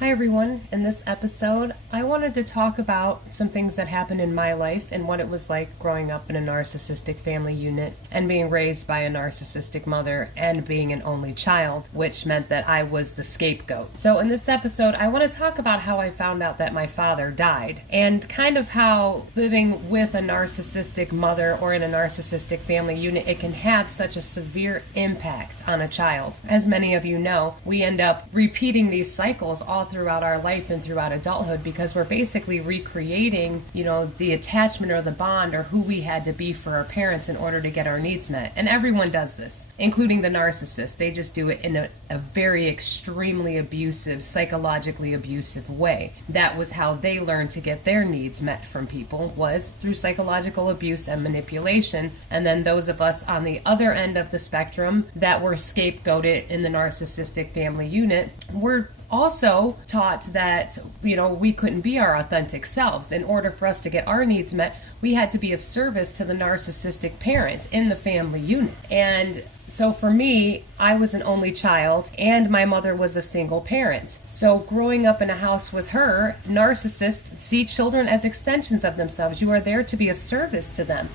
Hi everyone. In this episode, I wanted to talk about some things that happened in my life and what it was like growing up in a narcissistic family unit and being raised by a narcissistic mother and being an only child, which meant that I was the scapegoat. So in this episode, I want to talk about how I found out that my father died and kind of how living with a narcissistic mother or in a narcissistic family unit, it can have such a severe impact on a child. As many of you know, we end up repeating these cycles all throughout our life and throughout adulthood because we're basically recreating, the attachment or the bond or who we had to be for our parents in order to get our needs met. And everyone does this, including the narcissist. They just do it in a very extremely abusive, psychologically abusive way. That was how they learned to get their needs met from people, was through psychological abuse and manipulation. And then those of us on the other end of the spectrum that were scapegoated in the narcissistic family unit were also taught that, we couldn't be our authentic selves. In order for us to get our needs met, we had to be of service to the narcissistic parent in the family unit. And so for me, I was an only child and my mother was a single parent. So growing up in a house with her, narcissists see children as extensions of themselves. You are there to be of service to them.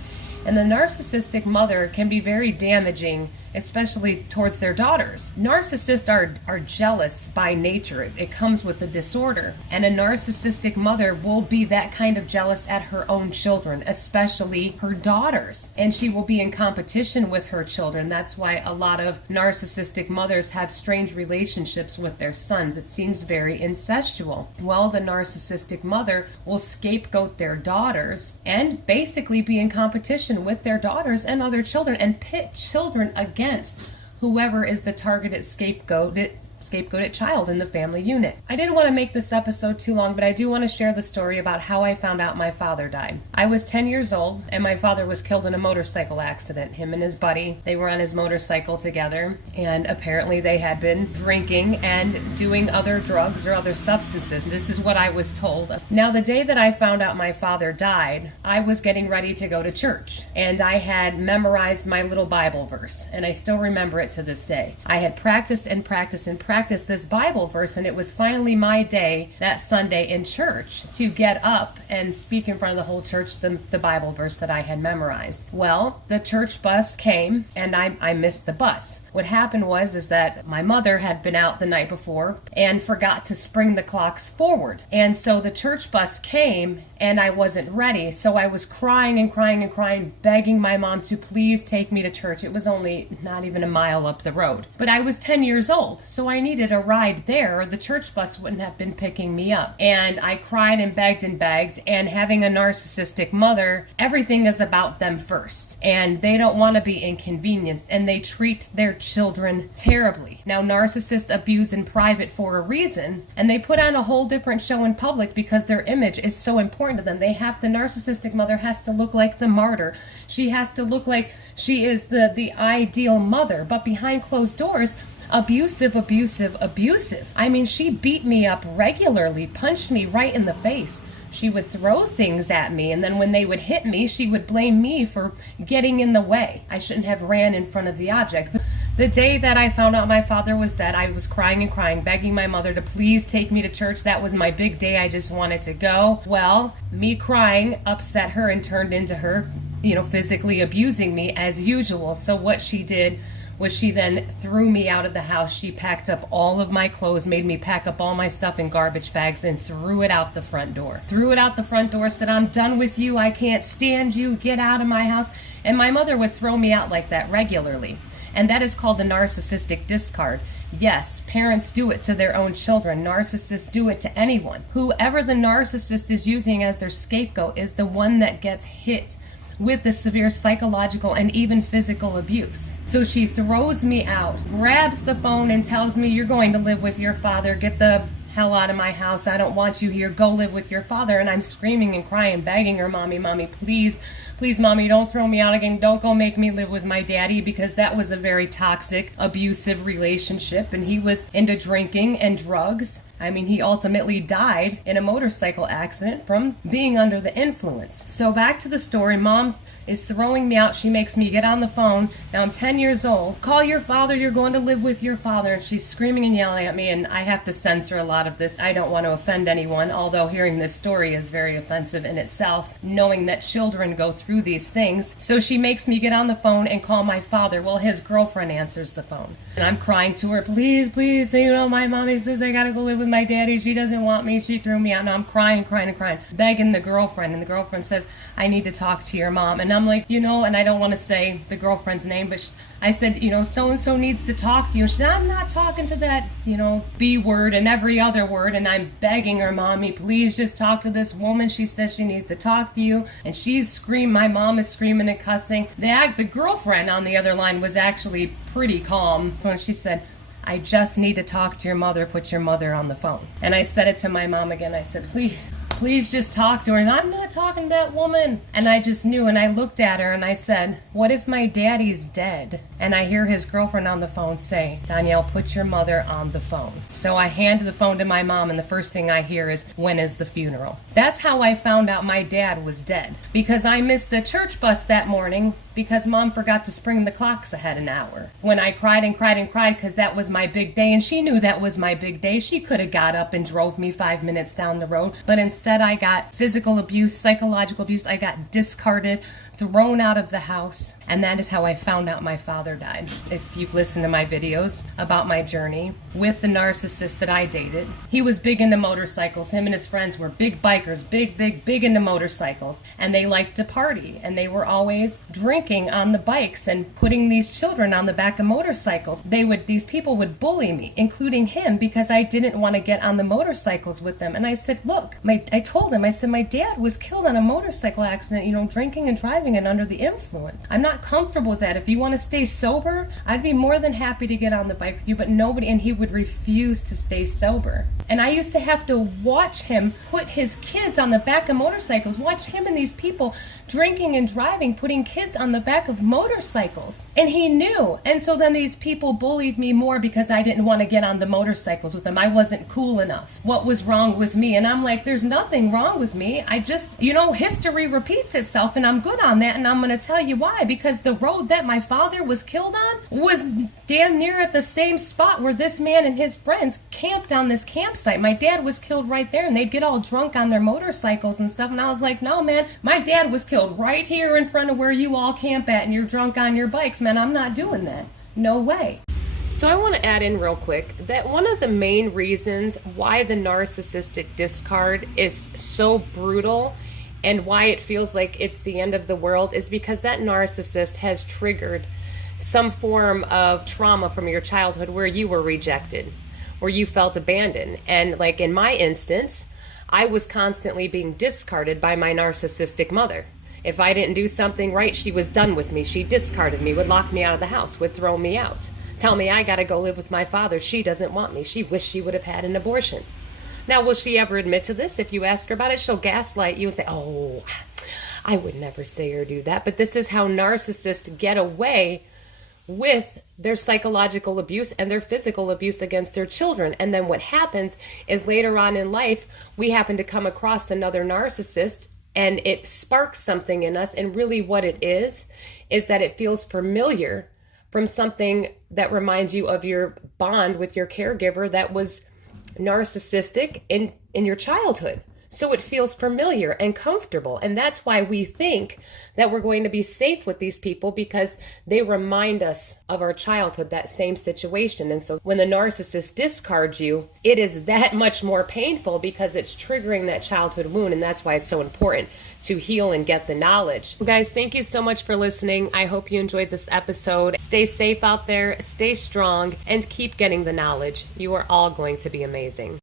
And the narcissistic mother can be very damaging, especially towards their daughters. Narcissists are jealous by nature. It comes with a disorder. And a narcissistic mother will be that kind of jealous at her own children, especially her daughters. And she will be in competition with her children. That's why a lot of narcissistic mothers have strange relationships with their sons. It seems very incestual. Well, the narcissistic mother will scapegoat their daughters and basically be in competition with their daughters and other children and pit children against whoever is the targeted scapegoated child in the family unit. I didn't want to make this episode too long, but I do want to share the story about how I found out my father died. I was 10 years old and my father was killed in a motorcycle accident. Him and his buddy, they were on his motorcycle together and apparently they had been drinking and doing other drugs or other substances. This is what I was told. Now, the day that I found out my father died, I was getting ready to go to church and I had memorized my little Bible verse and I still remember it to this day. I had practiced this Bible verse, and it was finally my day that Sunday in church to get up and speak in front of the whole church the Bible verse that I had memorized. Well, the church bus came and I missed the bus. What happened was that my mother had been out the night before and forgot to spring the clocks forward. And so the church bus came and I wasn't ready. So I was crying and crying and crying, begging my mom to please take me to church. It was only not even a mile up the road. But I was 10 years old, so I needed a ride there or the church bus wouldn't have been picking me up. And I cried and begged, and having a narcissistic mother, everything is about them first. And they don't want to be inconvenienced and they treat their children terribly. Now, narcissists abuse in private for a reason, and they put on a whole different show in public because their image is so important to them. The narcissistic mother has to look like the martyr. She has to look like she is the ideal mother, but behind closed doors, abusive. I mean, she beat me up regularly, punched me right in the face. She would throw things at me, and then when they would hit me, she would blame me for getting in the way. I shouldn't have ran in front of the object. The day that I found out my father was dead, I was crying and crying, begging my mother to please take me to church. That was my big day. I just wanted to go. Well, me crying upset her and turned into her, physically abusing me as usual. So what she did was she then threw me out of the house. She packed up all of my clothes, made me pack up all my stuff in garbage bags, and threw it out the front door. Said, "I'm done with you. I can't stand you. Get out of my house." And my mother would throw me out like that regularly. And that is called the narcissistic discard. Yes, parents do it to their own children. Narcissists do it to anyone. Whoever the narcissist is using as their scapegoat is the one that gets hit with the severe psychological and even physical abuse. So she throws me out, grabs the phone and tells me, "You're going to live with your father. Get the hell out of my house. I don't want you here. Go live with your father." And I'm screaming and crying, begging her, "Mommy, please, Mommy, don't throw me out again. Don't go make me live with my daddy," because that was a very toxic, abusive relationship. And he was into drinking and drugs. I mean, he ultimately died in a motorcycle accident from being under the influence. So back to the story, Mom is throwing me out. She makes me get on the phone. Now I'm 10 years old. Call your father. You're going to live with your father. And she's screaming and yelling at me, and I have to censor a lot of this. I don't want to offend anyone, although hearing this story is very offensive in itself, knowing that children go through these things. So she makes me get on the phone and call my father. Well, his girlfriend answers the phone. And I'm crying to her, please, please, my mommy says I gotta go live with my daddy. She doesn't want me. She threw me out. Now I'm crying, begging the girlfriend. And the girlfriend says, I need to talk to your mom. And I'm like, and I don't want to say the girlfriend's name, but I said, so-and-so needs to talk to you. She said, I'm not talking to that, B word and every other word. And I'm begging her, Mommy, please just talk to this woman. She says she needs to talk to you. And she's screaming. My mom is screaming and cussing. The girlfriend on the other line was actually pretty calm when she said, I just need to talk to your mother. Put your mother on the phone. And I said it to my mom again. I said, please just talk to her. And I'm not talking to that woman. And I just knew, and I looked at her and I said, what if my daddy's dead? And I hear his girlfriend on the phone say, Danielle, put your mother on the phone. So I hand the phone to my mom, and the first thing I hear is, when is the funeral? That's how I found out my dad was dead. Because I missed the church bus that morning because Mom forgot to spring the clocks ahead an hour. When I cried because that was my big day, and she knew that was my big day. She could have got up and drove me 5 minutes down the road, but instead I got physical abuse, psychological abuse. I got discarded, thrown out of the house, and that is how I found out my father died. If you've listened to my videos about my journey with the narcissist that I dated, he was big into motorcycles. Him and his friends were big bikers, big into motorcycles, and they liked to party, and they were always drinking on the bikes and putting these children on the back of motorcycles. These people would bully me, including him, because I didn't want to get on the motorcycles with them. And I said, look, I told him, I said, my dad was killed on a motorcycle accident, drinking and driving and under the influence. I'm not comfortable with that. If you want to stay sober, I'd be more than happy to get on the bike with you, but nobody, and he would refuse to stay sober. And I used to have to watch him put his kids on the back of motorcycles, watch him and these people drinking and driving, putting kids on the back of motorcycles. And he knew. And so then these people bullied me more because I didn't want to get on the motorcycles with them. I wasn't cool enough. What was wrong with me? And I'm like, there's nothing wrong with me. I just, history repeats itself, and I'm good on that. And I'm going to tell you why. Because the road that my father was killed on was damn near at the same spot where this man and his friends camped on this campsite. My dad was killed right there, and they'd get all drunk on their motorcycles and stuff. And I was like, no, man, my dad was killed right here in front of where you all camp at, and you're drunk on your bikes, man. I'm not doing that. No way. So I want to add in real quick that one of the main reasons why the narcissistic discard is so brutal and why it feels like it's the end of the world is because that narcissist has triggered some form of trauma from your childhood where you were rejected, where you felt abandoned. And like in my instance, I was constantly being discarded by my narcissistic mother. If I didn't do something right, she was done with me. She discarded me, would lock me out of the house, would throw me out, tell me I got to go live with my father. She doesn't want me. She wished she would have had an abortion. Now, will she ever admit to this? If you ask her about it, she'll gaslight you and say, oh, I would never say or do that. But this is how narcissists get away with their psychological abuse and their physical abuse against their children. And then what happens is later on in life, we happen to come across another narcissist and it sparks something in us. And really what it is that it feels familiar from something that reminds you of your bond with your caregiver that was narcissistic in your childhood. So it feels familiar and comfortable. And that's why we think that we're going to be safe with these people, because they remind us of our childhood, that same situation. And so when the narcissist discards you, it is that much more painful because it's triggering that childhood wound. And that's why it's so important to heal and get the knowledge. Guys, thank you so much for listening. I hope you enjoyed this episode. Stay safe out there, stay strong, and keep getting the knowledge. You are all going to be amazing.